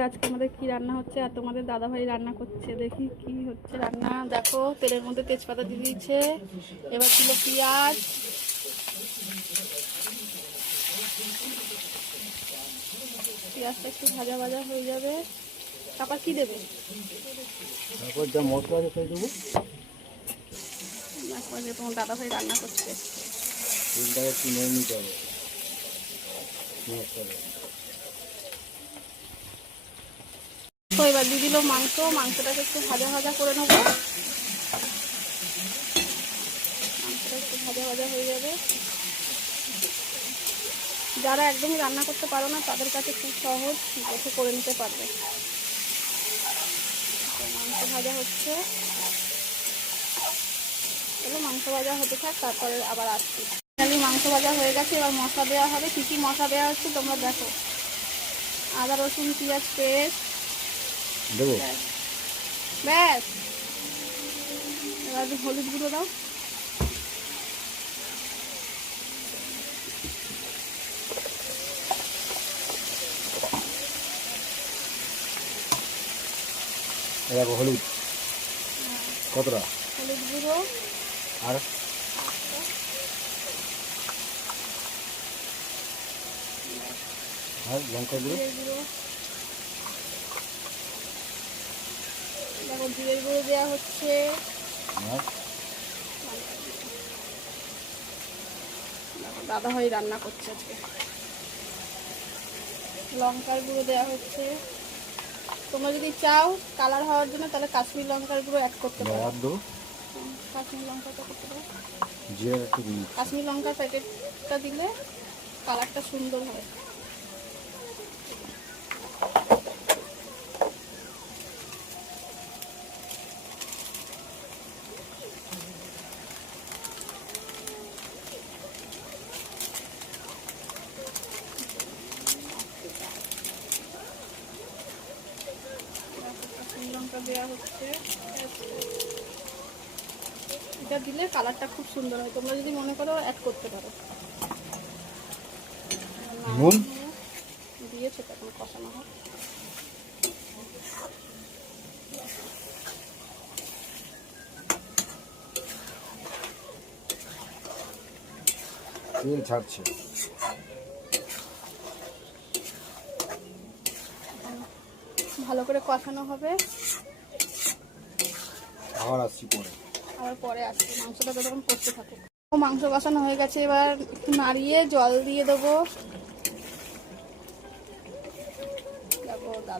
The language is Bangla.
আজকে আমাদের কি রান্না হচ্ছে আর তোমাদের দাদাভাই রান্না করছে। দেখি কি হচ্ছে রান্না। দেখো তেলের মধ্যে তেজপাতা দিয়ে দিয়েছে, এবার ছিল পেঁয়াজ, পেঁয়াজটা একটু ভাজা ভাজা হয়ে যাবে। তারপর কি দেবে? তারপর যা মশলা আছে তাই দেবো। তারপর যে তোমার দাদাভাই রান্না করছে। তেলটাকে একটু নেড়ে নিতে হবে। তো এবার দিয়ে দিল মাংস, মাংসটাকে একটু ভাজা ভাজা করে নেবো। মাংসটা একটু ভাজা ভাজা হয়ে যাবে। যারা একদমই রান্না করতে পারো না তাদের কাছে খুব সহজ, বসে করে নিতে পারবে। মাংস ভাজা হচ্ছে, এবার মাংস ভাজা হতে থাক, তারপরে আবার আসছি। ফাইনালি মাংস ভাজা হয়ে গেছে, এবার মশলা দেওয়া হবে। কী কী মশলা দেওয়া হচ্ছে তোমরা দেখো। আদা রসুন পেঁয়াজ পেস্ট দেবো। ব্যাস, এবার হলুদ গুঁড়ো দাও। দেখো হলুদ কতটা, হলুদ গুঁড়ো আর লঙ্কা গুঁড়ো। জিরের গুঁড়ো, দেখো জিরের গুঁড়ো দেওয়া হচ্ছে। দাদা ভাই রান্না করছে আজকে। লঙ্কার গুঁড়ো দেওয়া হচ্ছে। তোমরা যদি চাও কালার হওয়ার জন্য তাহলে কাশ্মীর লঙ্কার গুঁড়ো অ্যাড করতে পারো। কাশ্মীর লঙ্কাটা করতে পারো। কাশ্মীর লঙ্কার প্যাকেটটা দিলে কালারটা সুন্দর হয়। লঙ্কা দেওয়া হচ্ছে, এটা দিলে কালারটা খুব সুন্দর হয়। তোমরা যদি মনে করো অ্যাড করতে পারো। নুন দিয়েছে তখন কষানো হয়। তেল ছাড়ছে। ভালো করে কষানো হবে। আবার আসছি পরে। আবার পরে আসছে, মাংসটা তখন করতে থাকে। মাংস কষানো হয়ে গেছে, এবার একটু নাড়িয়ে জল দিয়ে দেবো।